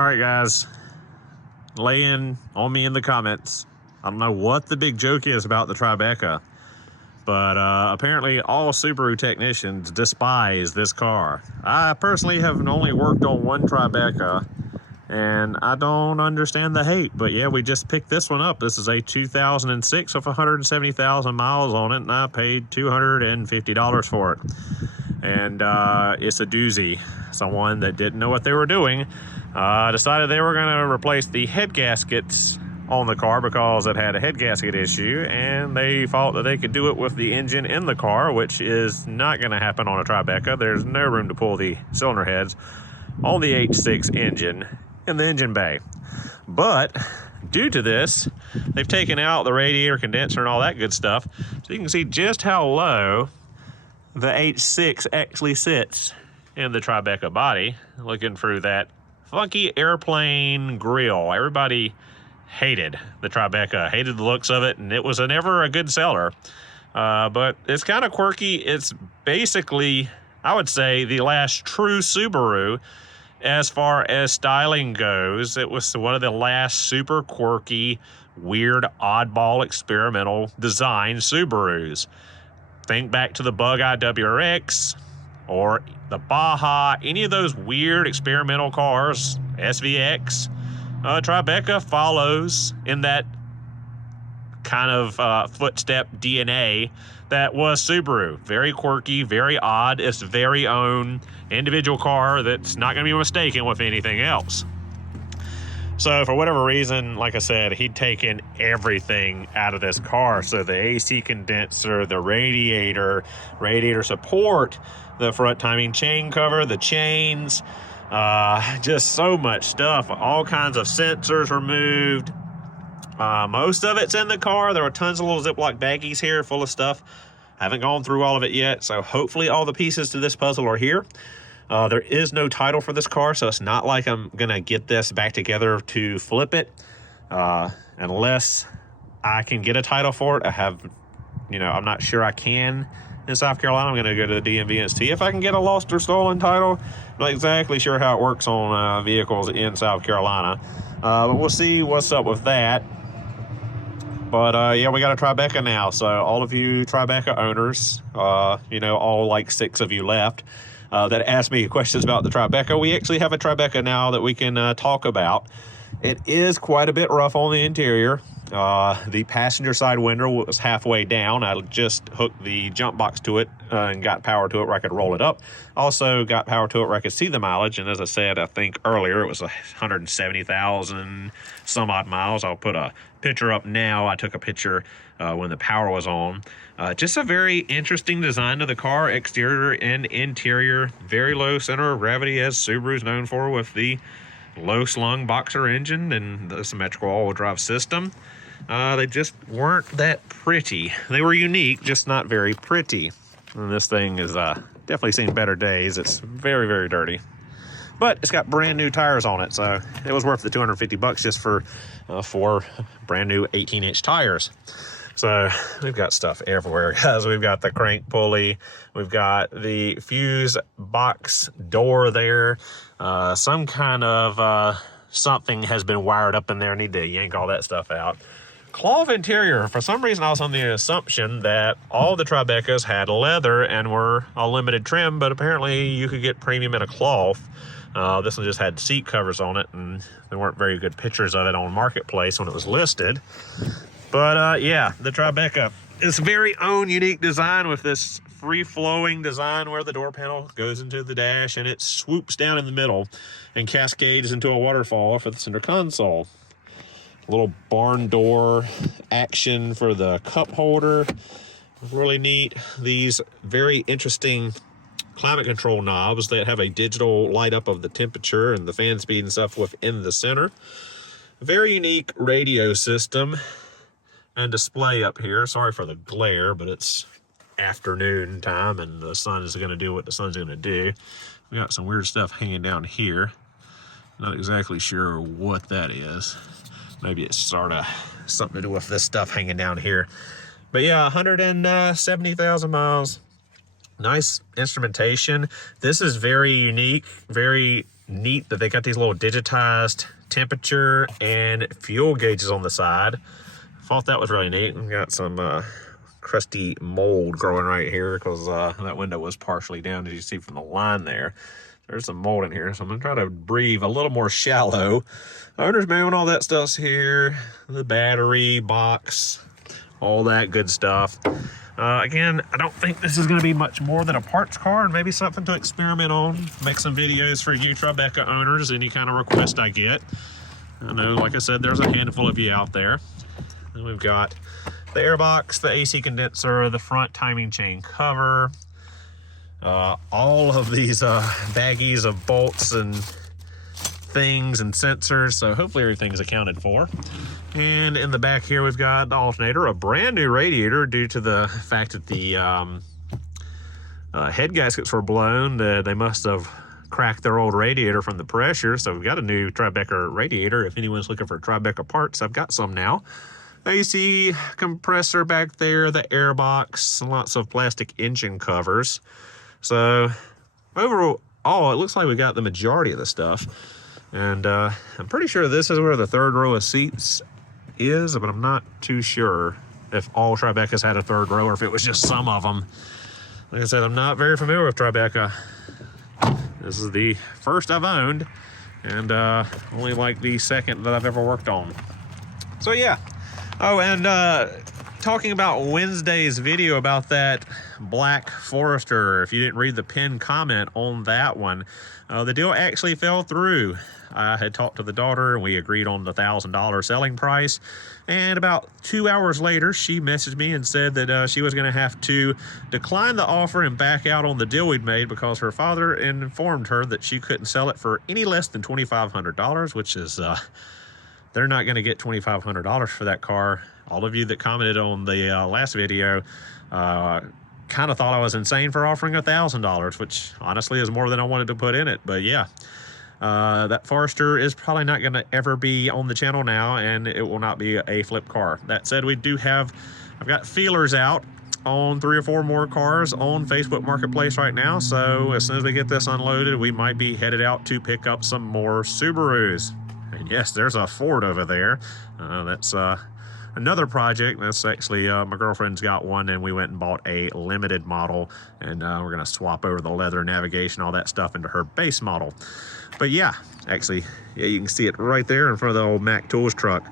All right, guys, lay in on me in the comments. I don't know what the big joke is about the Tribeca, but apparently all Subaru technicians despise this car. I personally have only worked on one Tribeca, and I don't understand the hate. But yeah, we just picked this one up. This is a 2006 with 170,000 miles on it, and I paid $250 for it. And it's a doozy. Someone that didn't know what they were doing decided they were going to replace the head gaskets on the car because it had a head gasket issue, and they thought that they could do it with the engine in the car, which is not going to happen on a Tribeca. There's no room to pull the cylinder heads on the H6 engine in the engine bay. But due to this, they've taken out the radiator condenser and all that good stuff, so you can see just how low the H6 actually sits in the Tribeca body, looking through that funky airplane grill. Everybody hated the Tribeca, hated the looks of it, and it was never a good seller. But it's kind of quirky. It's basically, I would say, the last true Subaru as far as styling goes. It was one of the last super quirky, weird, oddball, experimental design Subarus. Think back to the Bug IWRX or the Baja, any of those weird experimental cars, SVX. Tribeca follows in that kind of footstep DNA that was Subaru. Very quirky, very odd. It's very own individual car that's not going to be mistaken with anything else. So for whatever reason, like I said, he'd taken everything out of this car. So the AC condenser, the radiator support, the front timing chain cover, the chains, just so much stuff. All kinds of sensors removed. Most of it's in the car. There were tons of little Ziploc baggies here full of stuff. I haven't gone through all of it yet, so hopefully all the pieces to this puzzle are here. There is no title for this car, so it's not like I'm gonna get this back together to flip it, unless I can get a title for it. I'm not sure I can in South Carolina. I'm gonna go to the DMV and see if I can get a lost or stolen title. I'm not exactly sure how it works on vehicles in South Carolina, but we'll see what's up with that. But yeah, we got a Tribeca now, so all of you Tribeca owners, all like 6 of you left, that asked me questions about the Tribeca. We actually have a Tribeca now that we can talk about. It is quite a bit rough on the interior. The passenger side window was halfway down. I just hooked the jump box to it and got power to it where I could roll it up. Also got power to it where I could see the mileage. And as I said, I think earlier, it was 170,000 some odd miles. I'll put a picture up now. I took a picture when the power was on. Just a very interesting design to the car, exterior and interior. Very low center of gravity, as Subaru's known for, with the low slung boxer engine and the symmetrical all-wheel drive system. They just weren't that pretty. They were unique, just not very pretty. And this thing is definitely seen better days. It's very, very dirty. But it's got brand new tires on it, so it was worth the $250 just for 4 brand new 18-inch tires. So we've got stuff everywhere, guys. We've got the crank pulley. We've got the fuse box door there. Some kind of something has been wired up in there. I need to yank all that stuff out. Cloth interior. For some reason, I was on the assumption that all the Tribecas had leather and were a limited trim, but apparently you could get premium in a cloth. This one just had seat covers on it, and there weren't very good pictures of it on Marketplace when it was listed. But yeah, the Tribeca is very own unique design with this free-flowing design where the door panel goes into the dash and it swoops down in the middle and cascades into a waterfall for the center console. Little barn door action for the cup holder. Really neat. These very interesting climate control knobs that have a digital light up of the temperature and the fan speed and stuff within the center. Very unique radio system and display up here. Sorry for the glare, but it's afternoon time and the sun is going to do what the sun's going to do. We got some weird stuff hanging down here. Not exactly sure what that is. Maybe it's sort of something to do with this stuff hanging down here. But yeah, 170,000 miles. Nice instrumentation. This is very unique, very neat that they got these little digitized temperature and fuel gauges on the side. Thought that was really neat. We got some crusty mold growing right here because that window was partially down, as you see from the line there. There's some mold in here, so I'm gonna try to breathe a little more shallow. Owner's manual, all that stuff's here. The battery box, all that good stuff. Again, I don't think this is gonna be much more than a parts car and maybe something to experiment on. Make some videos for you Tribeca owners, any kind of request I get. I know, like I said, there's a handful of you out there. Then we've got the airbox, the AC condenser, the front timing chain cover, all of these baggies of bolts and things and sensors, so hopefully everything's accounted for. And in the back here we've got the alternator, a brand new radiator due to the fact that the head gaskets were blown. They must have cracked their old radiator from the pressure, so we've got a new Tribeca radiator. If anyone's looking for Tribeca parts, I've got some now. AC compressor back there, the airbox, lots of plastic engine covers. So overall, it looks like we got the majority of the stuff. And I'm pretty sure this is where the third row of seats is, but I'm not too sure if all Tribecas had a third row or if it was just some of them. Like I said, I'm not very familiar with Tribeca. This is the first I've owned, and only like the second that I've ever worked on. So yeah. Oh, and talking about Wednesday's video about that black Forester, if you didn't read the pinned comment on that one, the deal actually fell through. I had talked to the daughter and we agreed on the $1,000 selling price. And about 2 hours later, she messaged me and said that she was going to have to decline the offer and back out on the deal we'd made because her father informed her that she couldn't sell it for any less than $2,500, which is... they're not going to get $2,500 for that car. All of you that commented on the last video kind of thought I was insane for offering $1,000, which honestly is more than I wanted to put in it. But yeah, that Forester is probably not going to ever be on the channel now, and it will not be a flip car. That said, I've got feelers out on 3 or 4 more cars on Facebook Marketplace right now. So as soon as we get this unloaded, we might be headed out to pick up some more Subarus. And yes, there's a Ford over there. That's another project. That's actually, my girlfriend's got one, and we went and bought a limited model, and we're gonna swap over the leather navigation, all that stuff into her base model. But yeah, actually, yeah, you can see it right there in front of the old Mac Tools truck.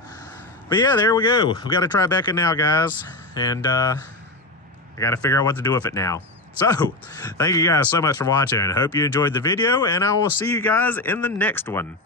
But yeah, there we go. We got a Tribeca now, guys, and I gotta figure out what to do with it now. So, thank you guys so much for watching. Hope you enjoyed the video, and I will see you guys in the next one.